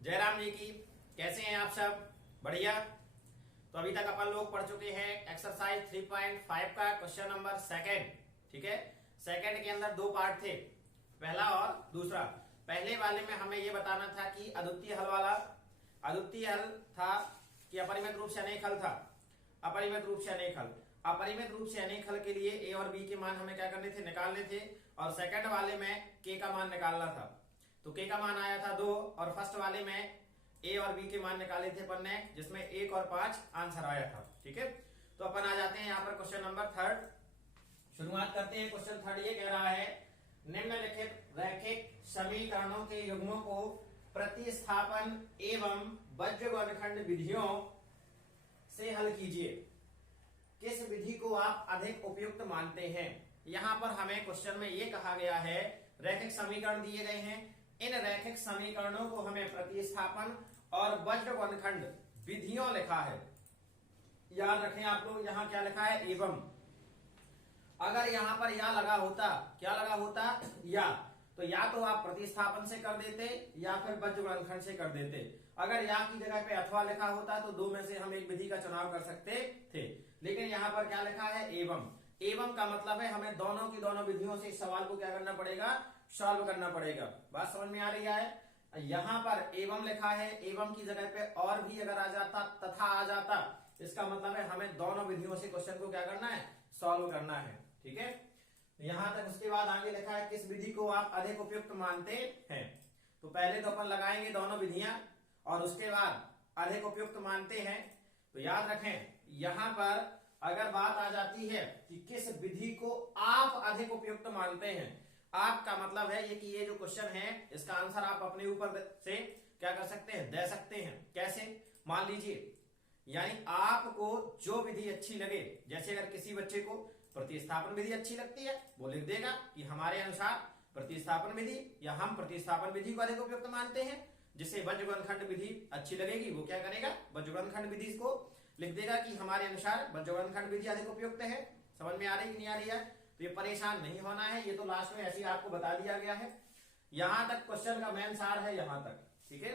जयराम जी की। कैसे हैं आप सब? बढ़िया। तो अभी तक अपन लोग पढ़ चुके हैं एक्सरसाइज 3.5 का क्वेश्चन नंबर सेकंड। ठीक है, सेकंड के अंदर दो पार्ट थे, पहला और दूसरा। पहले वाले में हमें यह बताना था कि अद्वितीय हल वाला, अद्वितीय हल था कि अपरिमित रूप से अनेक हल था, अपरिमित रूप से अनेक हल। अपरिमित रूप से अनेक हल के लिए ए और बी के मान हमें क्या करने थे, निकालने थे। और सेकंड वाले में के का मान निकालना था। तो के का मान आया था 2 और फर्स्ट वाले में ए और बी के मान निकाले थे अपन ने, जिसमें 1 और 5 आंसर आया था। ठीक है, तो अपन आ जाते हैं यहाँ पर क्वेश्चन नंबर थर्ड। शुरुआत करते हैं। क्वेश्चन थर्ड ये कह रहा है, निम्नलिखित रैखिक समीकरणों के युग्मों को प्रतिस्थापन एवं वज्रवर्गखंड विधियों से हल कीजिए। किस विधि को आप अधिक उपयुक्त मानते हैं? यहां पर हमें क्वेश्चन में यह कहा गया है, रैखिक समीकरण दिए गए हैं, इन रैखिक समीकरणों को हमें प्रतिस्थापन और वज्रवर्गखंड विधियों लिखा है। याद रखें आप लोग, यहां क्या लिखा है, एवं। अगर यहां पर या लगा होता, क्या लगा होता, या, तो या तो आप प्रतिस्थापन से कर देते या फिर वज्रवर्गखंड से कर देते। अगर या की जगह पे अथवा लिखा होता तो दो में से हम एक विधि का चुनाव कर सकते थे, लेकिन यहां पर क्या लिखा है, एवं। एवं का मतलब है हमें दोनों की दोनों विधियों से इस सवाल को क्या करना पड़ेगा, सॉल्व करना पड़ेगा। बात समझ में आ रही है? यहां पर एवं लिखा है, एवं की जगह पे और भी अगर आ जाता, तथा आ जाता, इसका मतलब है हमें दोनों विधियों से क्वेश्चन को क्या करना है, सॉल्व करना है। ठीक है, यहां तक। उसके बाद आगे लिखा है, किस विधि को आप अधिक उपयुक्त मानते हैं। तो पहले तो अपन लगाएंगे दोनों विधियां और उसके बाद अधिक उपयुक्त मानते हैं। तो याद रखें, यहां पर अगर बात आ जाती है कि किस विधि को आप अधिक उपयुक्त मानते हैं, आपका मतलब है ये कि ये जो क्वेश्चन है इसका आंसर आप अपने ऊपर से क्या कर सकते हैं, दे सकते हैं। कैसे? मान लीजिए, यानी आपको जो विधि अच्छी लगे, जैसे अगर किसी बच्चे को प्रतिस्थापन विधि अच्छी लगती है, वो लिख देगा कि हमारे अनुसार प्रतिस्थापन विधि, या हम प्रतिस्थापन विधि को अधिक उपयुक्त मानते हैं। जिसे वज्रवर्गखंड विधि अच्छी लगेगी वो क्या करेगा, वज्रवर्गखंड विधि को लिख देगा कि हमारे अनुसार वज्रवर्गखंड विधि अधिक उपयुक्त है। समझ में आ रही कि नहीं आ रही है? तो ये परेशान नहीं होना है, ये तो लास्ट में ऐसे ही आपको बता दिया गया है। यहां तक क्वेश्चन का मेन सार है, यहां तक। ठीक है।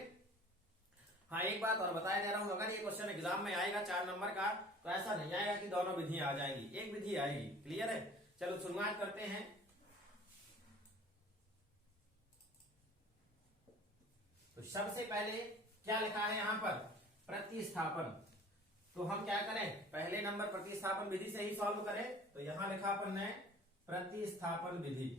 हाँ, एक बात और बताया जा रहा हूं, अगर ये क्वेश्चन एग्जाम में आएगा 4 नंबर का, तो ऐसा नहीं आएगा कि दोनों विधियां आ जाएंगी, एक विधि आएगी। क्लियर है? चलो शुरुआत करते हैं। तो सबसे पहले क्या लिखा है यहां पर, प्रतिस्थापन। तो हम क्या करें, पहले नंबर प्रतिस्थापन विधि से ही सॉल्व करें। तो यहां लिखा अपन ने प्रतिस्थापन विधि।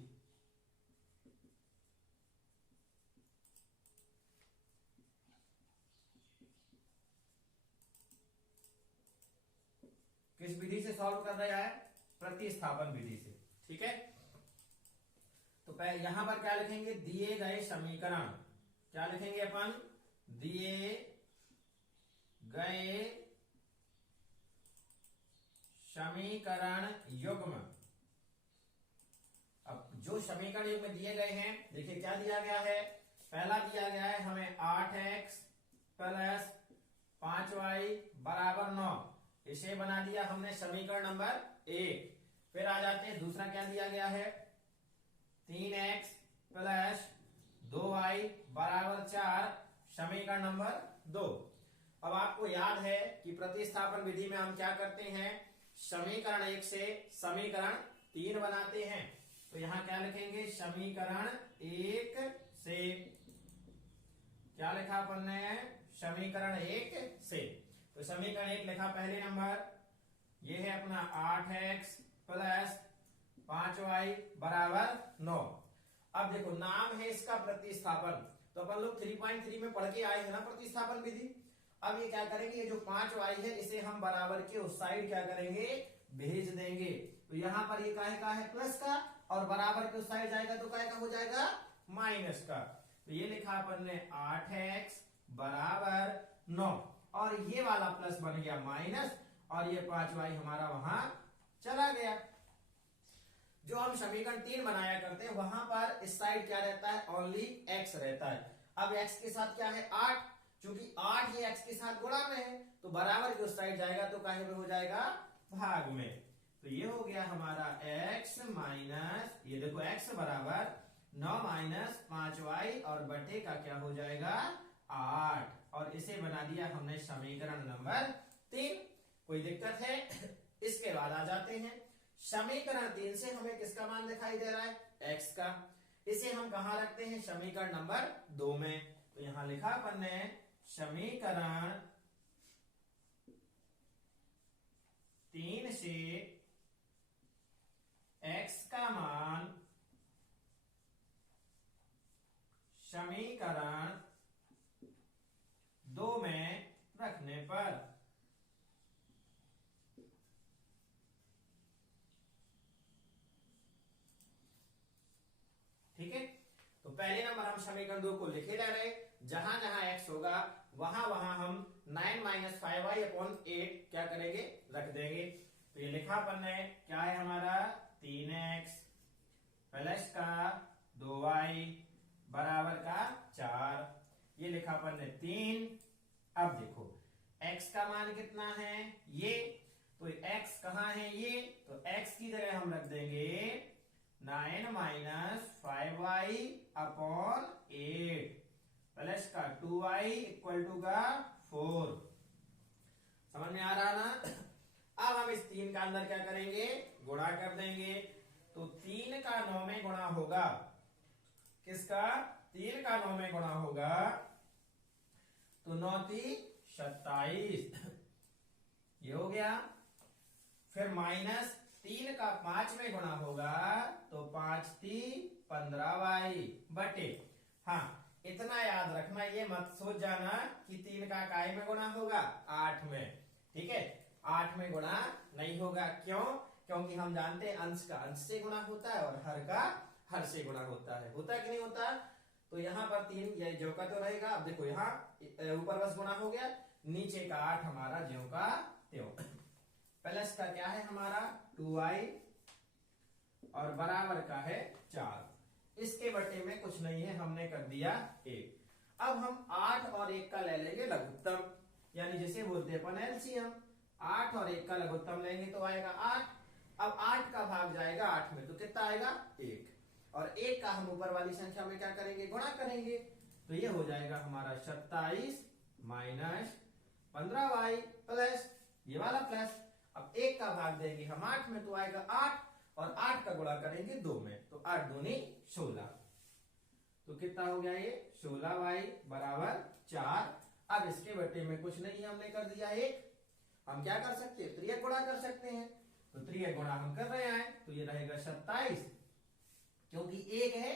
किस विधि से सॉल्व कर रहा है, प्रतिस्थापन विधि से। ठीक है, तो यहां पर क्या लिखेंगे, दिए गए समीकरण। क्या लिखेंगे अपन, दिए गए समीकरण युग्म। अब जो समीकरण युग्म दिए गए हैं, देखिए क्या दिया गया है। पहला दिया गया है हमें 8x प्लस 5y बराबर 9। इसे बना दिया हमने समीकरण नंबर 1। फिर आ जाते हैं, दूसरा क्या दिया गया है, 3x प्लस 2y बराबर 4, समीकरण नंबर 2। अब आपको याद है कि प्रतिस्थापन विधि में हम क्या करते हैं, समीकरण 1 से समीकरण 3 बनाते हैं। तो यहां क्या लिखेंगे, समीकरण 1 से, क्या लिखा अपन ने, समीकरण 1 से। तो समीकरण 1 लिखा पहले नंबर, ये है अपना 8x प्लस 5y बराबर 9। अब देखो, नाम है इसका प्रतिस्थापन, तो अपन लोग 3.3 में पढ़ के आए हैं ना प्रतिस्थापन विधि। अब ये क्या करेंगे, ये जो 5y है इसे हम बराबर के उस साइड क्या करेंगे, भेज देंगे। तो यहां पर ये काहे का है, प्लस का, और बराबर के उस साइड जाएगा तो काहे का हो जाएगा, माइनस का। तो ये लिखा अपन ने 8x बराबर 9, और ये वाला प्लस बन गया माइनस, और ये 5y हमारा वहां चला गया। जो हम समीकरण 3 बनाया करते हैं, वहां पर इस साइड क्या रहता है, ओनली x रहता है। अब x के साथ क्या है, 8, क्योंकि 8 ये x के साथ गुणा में है, तो बराबर की उस साइड जाएगा तो काहे में हो जाएगा, भाग में। तो ये हो गया हमारा x माइनस, ये देखो x बराबर 9 माइनस 5y, और बटे का क्या हो जाएगा, 8 और इसे बना दिया हमने समीकरण नंबर 3। कोई दिक्कत है? इसके बाद आ जाते हैं समीकरण 3 से हमें किसका मान दिखाई दे रहा है? x का। इसे हम कहां रखते हैं? समीकरण नंबर 2 में। तो यहां लिखा अपन ने समीकरण 3 से x का मान समीकरण 2 में रखने पर ठीक है। तो पहले नंबर हम समीकरण 2 को लिखे जा रहे, जहां जहां x होगा वहां वहां हम 9 माइनस 5y अपॉन 8 क्या करेंगे? रख देंगे। तो ये लिखा अपन ने क्या है हमारा 3x प्लस का 2y बराबर का 4। ये लिखा अपन ने 3। अब देखो x का मान कितना है? ये। तो x कहां है? ये। तो x की जगह हम रख देंगे 9 माइनस 5y अपॉन 8 प्लस का 2y इक्वल टू का 4। समझ में आ रहा ना? अब हम इस 3 का अंदर क्या करेंगे? गुणा कर देंगे। तो 3 का 9 में गुणा होगा किसका? 3 का 9 में गुणा होगा तो 9 × 27 ये हो गया। फिर माइनस 3 का 5 में गुणा होगा तो 5 × 15y बटे। हाँ, इतना याद रखना, ये मत सोच जाना कि 3 का काय में गुणा होगा? 8 में। ठीक है, 8 में गुणा नहीं होगा। क्यों? क्योंकि हम जानते हैं अंश का अंश से गुणा होता है और हर का हर से गुणा होता है। होता कि नहीं होता? तो यहाँ पर 3 ये ज्यों का तो रहेगा। अब देखो यहाँ ऊपर बस गुणा हो गया, नीचे का 8 हमारा ज्यों का त्यों। प्लस का क्या है हमारा 2y और बराबर का है 4। इसके बटे में कुछ नहीं है, हमने कर दिया 1। अब हम 8 और 1 का ले लेंगे लघुत्तम, यानी जिसे बोलते हैं अपन एलसीएम। 8 और 1 का लघुत्तम लेंगे तो आएगा 8। अब 8 का भाग जाएगा 8 में तो कितना आएगा? 1। और 1 का हम ऊपर वाली संख्या में क्या करेंगे? गुणा करेंगे। तो ये हो जाएगा हमारा 27 माइनस 15y प्लस ये वाला प्लस। अब 1 का भाग देंगे हम 8 में तो आएगा 8 और 8 का गुणा करेंगे 2 में तो 8 दूनी 16। तो कितना हो गया ये? 16y बराबर 4। अब इसके बटे में कुछ नहीं, हमने कर दिया 1। हम क्या कर सकते हैं? त्रियक गुणा कर सकते हैं। तो त्रियक गुणा हम कर रहे हैं तो ये रहेगा 27, क्योंकि 1 है,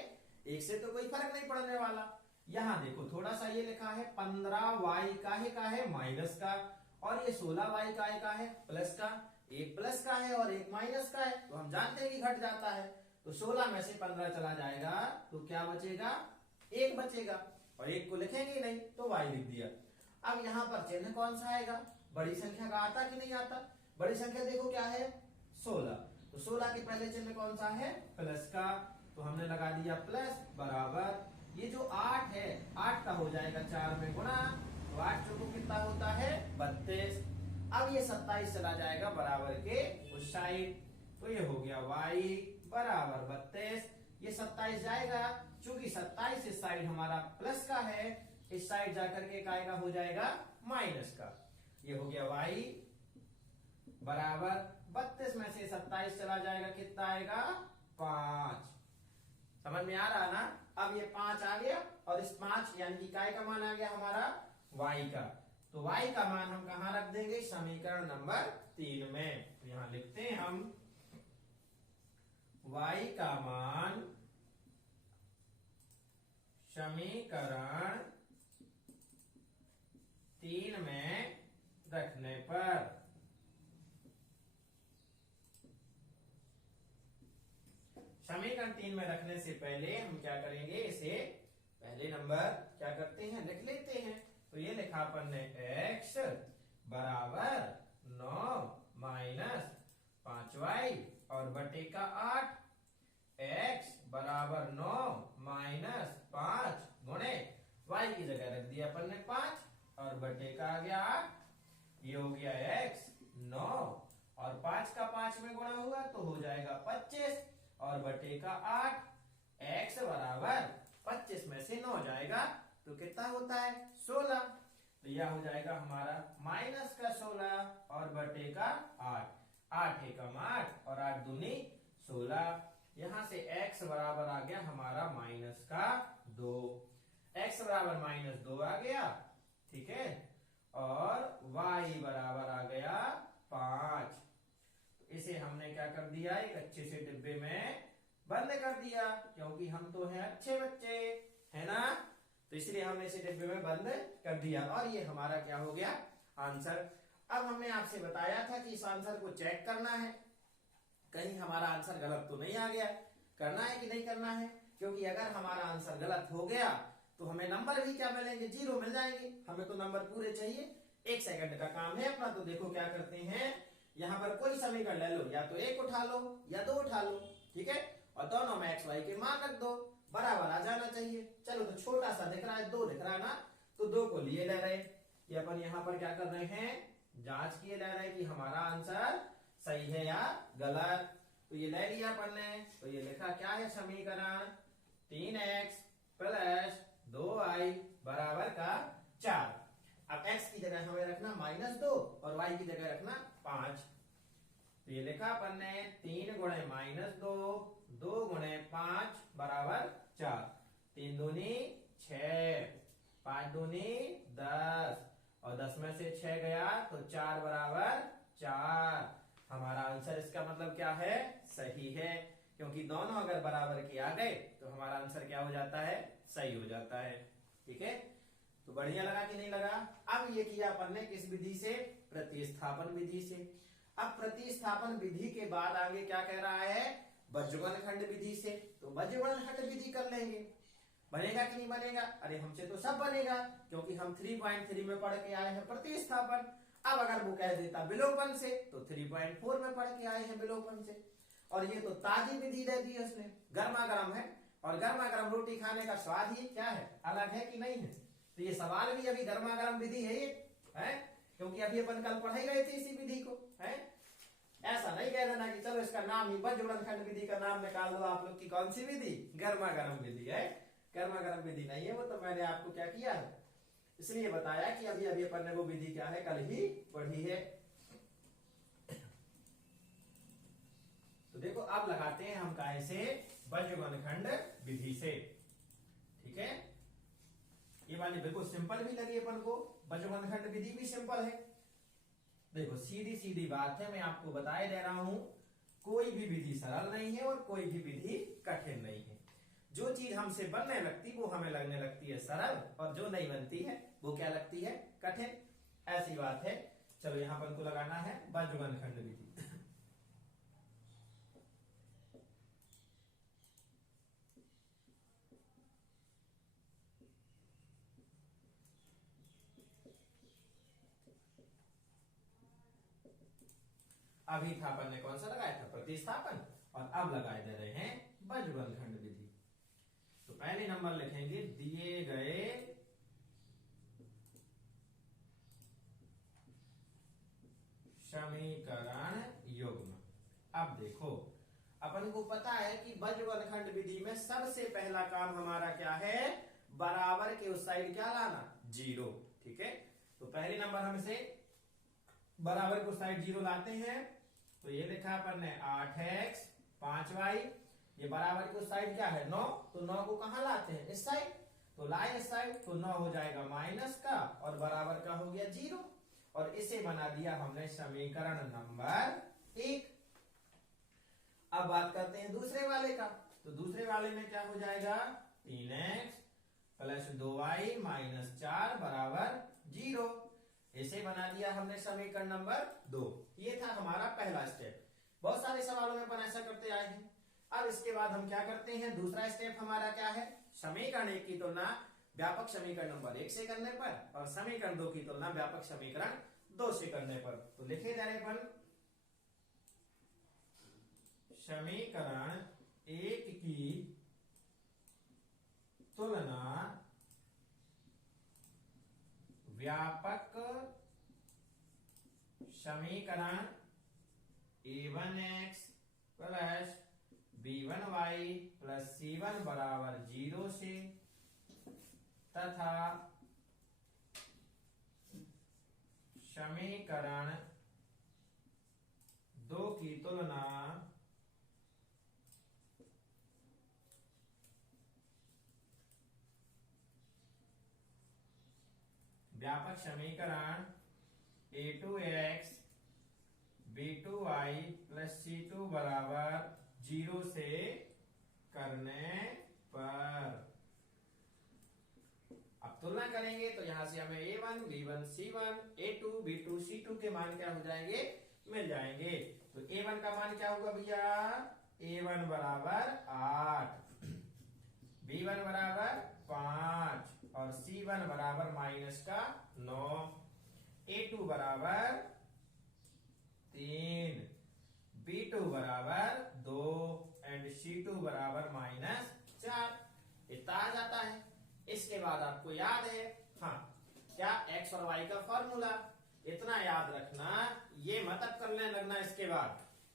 1 से तो कोई फर्क नहीं पड़ने वाला। यहां देखो थोड़ा सा ये लिखा है 15y का है माइनस का, और ये 16y का है प्लस का। एक प्लस का है और एक माइनस का है, तो हम जानते हैं कि घट जाता है। तो 16 में से 15 चला जाएगा तो क्या बचेगा? 1 बचेगा। और 1 को लिखेंगे नहीं तो y लिख दिया। अब यहाँ पर चिन्ह कौन सा आएगा? बड़ी संख्या का आता कि नहीं आता? बड़ी संख्या देखो क्या है? 16। तो 16 के पहले चिन्ह कौन सा है? प्लस का। तो हमने लगा दिया प्लस बराबर, ये जो 8 है 8 का हो जाएगा 4 में गुणा, तो 8 चौको कितना होता है? 32। अब ये 27 चला जाएगा बराबर के उस साइड, तो ये हो गया y बराबर 32। ये 27 जाएगा, चूंकि 27 इस साइड हमारा प्लस का है, इस साइड जाकर के आएगा हो जाएगा माइनस का। ये हो गया y बराबर 32 में से 27 चला जाएगा, कितना आएगा? 5। समझ में आ रहा ना? अब ये 5 आ गया और इस 5 यानी कि काय का मान आ गया हमारा y का। तो y का मान हम कहां रख देंगे? समीकरण नंबर 3 में। तो यहां लिखते हैं हम y का मान समीकरण 3 में रखने पर समीकरण 3 में रखने से पहले हम क्या करेंगे? इसे पहले नंबर क्या करते हैं? लिख लेते हैं। तो ये लिखा अपन ने x बराबर 9 माइनस 5y और बटे का 8। x बराबर 9 माइनस 5 गुणे y की जगह रख दिया अपन ने 5 और बटे का आ गया 8। ये हो गया x 9 और 5 का 5 में गुणा हुआ तो हो जाएगा 25 और बटे का 8। x बराबर 25 में से 9 जाएगा तो कितना होता है 16। तो यह हो जाएगा हमारा माइनस का 16 और बटे का 8। 8 एकम 8 और 8 दूनी 16। यहां से x बराबर आ गया हमारा माइनस का 2। x बराबर माइनस 2 आ गया, ठीक है, और y बराबर आ गया 5। तो इसे हमने क्या कर दिया, एक अच्छे से डिब्बे में बंद कर दिया, क्योंकि हम तो हैं अच्छे बच्चे, है ना। तो इसलिए हमने इसे डिब्बे में बंद कर दिया और ये हमारा क्या हो गया आंसर। अब हमने आपसे बताया था कि इस आंसर को चेक करना है, कहीं हमारा आंसर गलत तो नहीं आ गया। करना है कि नहीं करना है, क्योंकि अगर हमारा आंसर गलत हो गया तो हमें नंबर भी क्या मिलेंगे, 0 मिल जाएंगे। हमें तो नंबर पूरे चाहिए। 1 सेकंड का काम है अपना। तो देखो क्या करते हैं, यहाँ पर कोई समीकरण ले लो, या तो 1 उठा लो या 2 उठा लो, ठीक है, और दोनों में x y के मान रख दो, बराबर आ जाना चाहिए। चलो, तो छोटा सा दिख रहा है, 2 दिख रहा है ना, तो 2 को लिए ले रहे कि अपन यहाँ पर क्या कर रहे हैं, जांच किए ले रहे कि हमारा आंसर सही है या गलत। तो ये ले लिया अपन ने, तो ये लिखा क्या है समीकरण, 3x प्लस 2y बराबर का 4। अब x की जगह हमें रखना -2 और y की जगह रखना 5। तो ये लिखा अपन ने 3 गुणे -2, 2 गुणे 5 बराबर 4। 3 दूनी 6, 5 दूनी 10 और 10 में से 6 गया तो 4 बराबर 4। हमारा आंसर इसका मतलब क्या है, सही है, क्योंकि दोनों अगर बराबर के आ गए तो हमारा आंसर क्या हो जाता है, सही हो जाता है। ठीक है, तो बढ़िया लगा कि नहीं लगा। अब ये किया अपन ने किस विधि से, प्रतिस्थापन विधि से। अब प्रतिस्थापन विधि के बाद आगे क्या कह रहा है, बज्रगण विधि से। तो बज्रगण विधि कर लेंगे, बनेगा कि नहीं बनेगा, अरे हमसे तो सब बनेगा, क्योंकि हम 3.3 में पढ़ के आए हैं प्रतिस्थापन। अब अगर वो कह देता विलोपन से तो 3.4 में पढ़ के आए हैं विलोपन से। और ये तो ताजी विधि दे दी उसने, गर्मा गर्म है, और गर्मा गर्म रोटी खाने का स्वाद ही क्या है, अलग है कि नहीं है। तो ये सवाल भी अभी गर्मा गर्म विधि है ये, है, क्योंकि अभी अपन कल पढ़ाई रहे थे इसी विधि को, है। ऐसा नहीं कह देना कि चलो इसका नाम ही बज्रगण विधि का नाम निकाल दो आप लोग की, कौन सी विधि, गर्मा गर्म विधि है। गर्मा गर्म विधि नहीं है वो, तो मैंने आपको क्या किया है, इसलिए बताया कि अभी अभी अपन ने वो विधि क्या है, कल ही पढ़ी है। तो देखो अब लगाते हैं हम काय से, बज्रगण विधि से। ठीक है, ये वाली बिल्कुल सिंपल भी लगी अपन को, बज्रगण विधि भी सिंपल है। देखो सीधी सीधी बात है, मैं आपको बताए दे रहा हूं, कोई भी विधि सरल नहीं है और कोई भी विधि कठिन नहीं है। जो चीज हमसे बनने लगती वो हमें लगने लगती है सरल, और जो नहीं बनती है वो क्या लगती है, कठिन। ऐसी बात है। चलो यहां पर को लगाना है बज्रगण विधि। अभी था अपन ने कौन सा लगाया था, प्रतिस्थापन, और अब लगाए दे रहे हैं बज्रगण विधि। तो पहले नंबर लिखेंगे, दिए गए समीकरण युग्म। अब देखो अपन को पता है कि बज्रगण विधि में सबसे पहला काम हमारा क्या है, बराबर के उस साइड क्या लाना, 0। ठीक है, तो पहले नंबर हम इसे बराबर के उस साइड 0 लाते हैं। तो ये लिखा अपन ने 8x 5y, ये बराबर के उस साइड क्या है 9, तो 9 को कहां लाते हैं, इस साइड, तो लाए इस साइड, तो 9 हो जाएगा माइनस का और बराबर का हो गया 0, और इसे बना दिया हमने समीकरण नंबर 1। अब बात करते हैं दूसरे वाले का। तो दूसरे वाले में क्या हो जाएगा, 3x प्लस 2y माइनस 4 बराबर 0। इसे बना दिया हमने समीकरण नंबर 2। ये था हमारा पहला स्टेप। बहुत सारे सवालों में अपन ऐसा करते आए हैं। अब इसके बाद हम क्या करते हैं, दूसरा स्टेप हमारा क्या है, समीकरण 1 की तुलना व्यापक समीकरण नंबर 1 से करने पर, और समीकरण 2 की तुलना व्यापक समीकरण 2 से करने पर। तो लिखे जा रहे अपन, समीकरण 1 की तुलना व्यापक समीकरण a1x plus b1y plus c1 बराबर 0 से, तथा समीकरण 2 की तुलना व्यापक समीकरण a2x b2y प्लस c2 बराबर 0 से करने पर। अब तुलना करेंगे तो यहां से हमें a1 b1 c1 a2 b2 c2 के मान क्या हो जाएंगे, मिल जाएंगे। तो a1 का मान क्या होगा भैया, a1 बराबर 8, b1 बराबर 5 और c1 बराबर माइनस का 9, a2 बराबर 3, b2 बराबर 2 एंड c2 बराबर माइनस 4। इतना आ जाता है। इसके बाद आपको याद है, हाँ क्या, x और y का फॉर्मूला। इतना याद रखना, ये मत अब करने लगना इसके बाद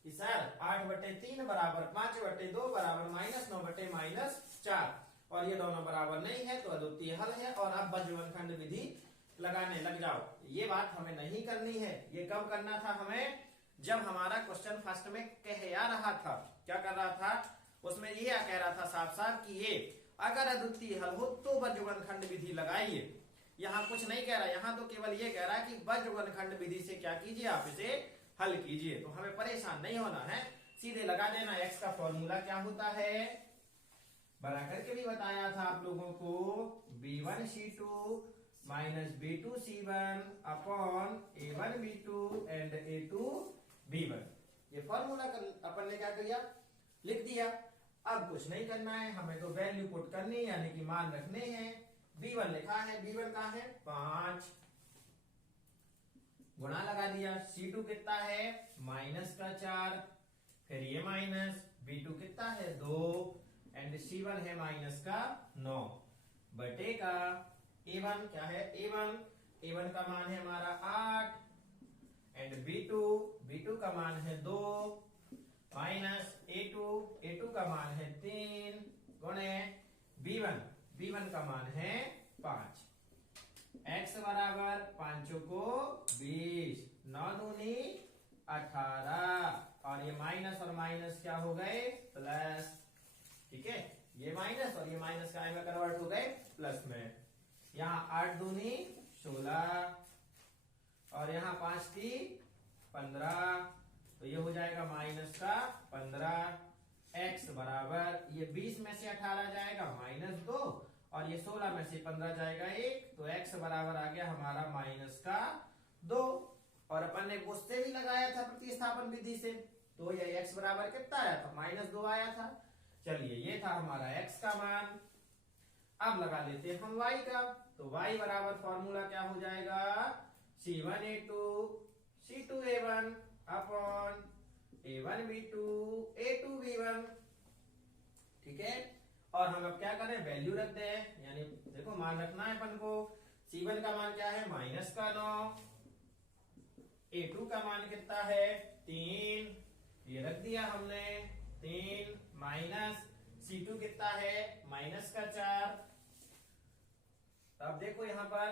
कि सर 8/3 बराबर 5/2 बराबर -9/-4 और ये दोनों बराबर नहीं है तो अद्वितीय हल है और अब बज्रखंड विधि लगाने लग जाओ। ये बात हमें नहीं करनी है। ये कब करना था हमें, जब हमारा क्वेश्चन फर्स्ट में कह या रहा था, क्या कर रहा था उसमें, ये कह रहा था साफ साफ कि ये अगर अद्वितीय हल हो तो बज्रखंड विधि लगाइए। यहाँ कुछ नहीं कह रहा, यहाँ तो केवल ये कह रहा है कि बज्रखंड विधि से क्या कीजिए, आप इसे हल कीजिए। तो हमें परेशान नहीं होना है, सीधे लगा देना। x का फॉर्मूला क्या होता है, बना करके भी बताया था आप लोगों को, b1c2 minus b2c1 upon a1b2 and a2b1। ये फॉर्मूला अपन ने क्या किया, लिख दिया। अब कुछ नहीं करना है, हमें तो वैल्यू पुट करनी है, यानी कि मान रखने हैं। b1 लिखा है, b1 का है 5, गुणा लगा दिया। c2 कितना है, माइनस का 4, फिर ये माइनस, b2 कितना है 2 एंड c1 है माइनस का 9 बटे का a1 क्या है, a1 का मान है हमारा 8 एंड b2 का मान है 2 माइनस a2 का मान है 3 गुणे b1 का मान है 5। x बराबर 5 को 20, 9 दूनी 18 और ये माइनस और माइनस क्या हो गए, प्लस। ठीक है, ये माइनस और ये माइनस का में कन्वर्ट हो गए प्लस में। यहाँ 8 दूनी 16 और यहाँ 5 थी 15, तो ये हो जाएगा माइनस का 15। x बराबर ये 20 में से 18 जाएगा -2 और ये 16 में से 15 जाएगा 1, तो x बराबर आ गया हमारा माइनस का 2। और अपन ने उससे भी लगाया था प्रतिस्थापन विधि से, तो ये x बराबर कितना आया था, -2 आया था। चलिए, ये था हमारा x का मान। अब लगा लेते हैं हम y का, तो y बराबर फॉर्मूला क्या हो जाएगा, c1a2 c2a1 upon a1b2 a2b1। ठीक है, और हम अब क्या करें, वैल्यू रख दें, यानी देखो मान रखना है अपन को। c1 का मान क्या है, माइनस का 9, a2 का मान कितना है 3, ये रख दिया हमने 3 माइनस c2 कितना है माइनस का 4। अब देखो यहाँ पर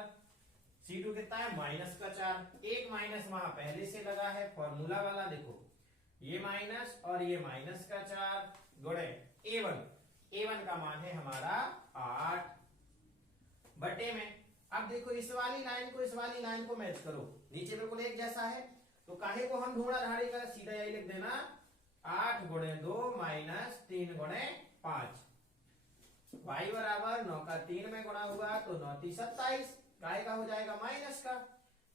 c2 कितना है माइनस का 4, एक माइनस वहां पहले से लगा है फॉर्मूला वाला, देखो ये माइनस और ये माइनस का 4 गुणे a1 का मान है हमारा 8 बटे में। अब देखो इस वाली लाइन को मैच करो, नीचे बिल्कुल एक जैसा है, तो काहे को हम ढूंढा धाड़ी कर, सीधा यही लिख देना 8 गुणे 2 माइनस 3 गुणे 5। y बराबर 9 का 3 में गुणा हुआ तो 9 3 27, काहे का हो जाएगा माइनस का,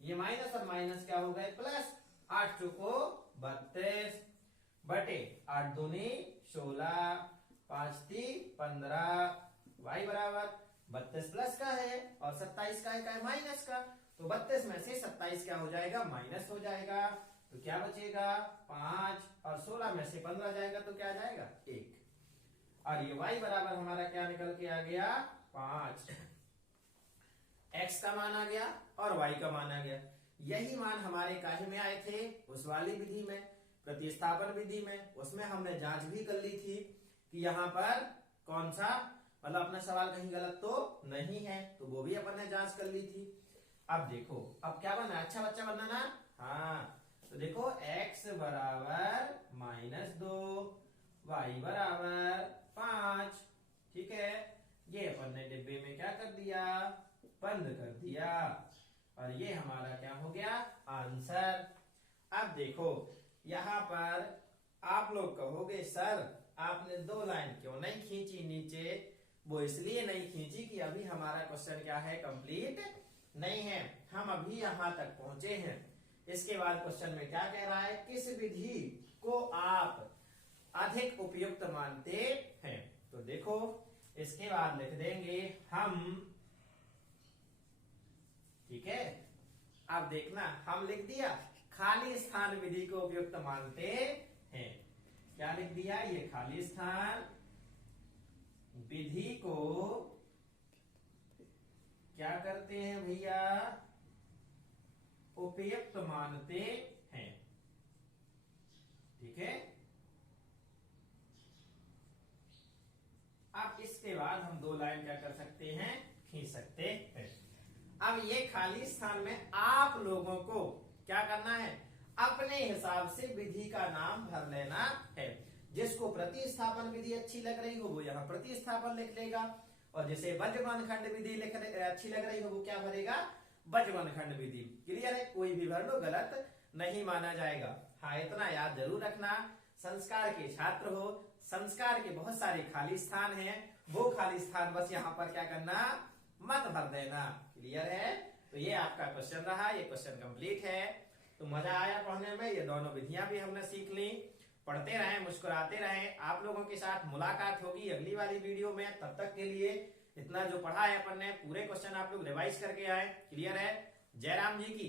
ये माइनस और माइनस क्या हो गए प्लस, 8 चौको 32 बटे 8 दूनी 16 5 3 15, y बराबर 32 प्लस का है और 27 का है माइनस का, तो 32 में से 27 क्या हो जाएगा, माइनस हो जाएगा, तो क्या बचेगा 5 और 16 में से 15 जाएगा तो क्या जाएगा 1, और ये y बराबर हमारा क्या निकल के आ गया 5। x का मान आ गया और y का मान आ गया। यही मान हमारे काहे में आए थे, उस वाली विधि में, प्रतिस्थापन विधि में, उसमें हमने जांच भी कर ली थी कि यहाँ पर कौन सा मतलब अपना सवाल कहीं गलत तो नहीं है, तो वो भी अपन ने जांच कर ली थी। अब देखो अब क्या बनना है, अच्छा बच्चा बनना ना। हाँ तो देखो x बराबर -2, y बराबर 5, ठीक है। ये अपन ने डिब्बे में क्या कर दिया, बंद कर दिया, और ये हमारा क्या हो गया, आंसर। अब देखो यहां पर आप लोग कहोगे सर आपने 2 लाइन क्यों नहीं खींची नीचे। वो इसलिए नहीं खींची कि अभी हमारा क्वेश्चन क्या है, कंप्लीट नहीं है, हम अभी यहां तक पहुंचे हैं। इसके बाद क्वेश्चन में क्या कह रहा है, किस विधि को आप अधिक उपयुक्त मानते हैं। तो देखो इसके बाद लिख देंगे हम, ठीक है। अब देखना हम लिख दिया खाली स्थान विधि को उपयुक्त मानते हैं। क्या लिख दिया, ये खाली स्थान विधि को क्या करते हैं भैया, उपयुक्त मानते हैं, ठीक है। अब इसके बाद हम 2 लाइन क्या कर सकते हैं, खींच सकते हैं। अब ये खाली स्थान में आप लोगों को क्या करना है, अपने हिसाब से विधि का नाम भर लेना है। जिसको प्रतिस्थापन विधि अच्छी लग रही हो वो यहाँ प्रतिस्थापन लिख लेगा, और जिसे वज्रबंधखंड विधि अच्छी लग रही हो वो क्या भरेगा, वज्रबंधखंड विधि। क्लियर है, कोई भी भर लो गलत नहीं माना जाएगा। हाँ इतना याद जरूर रखना, संस्कार के छात्र हो, संस्कार के बहुत सारे खाली स्थान हैं, वो खाली स्थान बस यहाँ पर क्या करना, मत भर देना। क्लियर है, तो ये आपका क्वेश्चन रहा, ये क्वेश्चन कंप्लीट है। तो मजा आया पढ़ने में, ये दोनों विधियां भी हमने सीख ली। पढ़ते रहें, मुस्कुराते रहें। आप लोगों के साथ मुलाकात होगी अगली वाली वीडियो में। तब तक के लिए इतना जो पढ़ा है अपन ने, पूरे क्वेश्चन आप लोग रिवाइज करके आए। क्लियर है, जय राम जी की।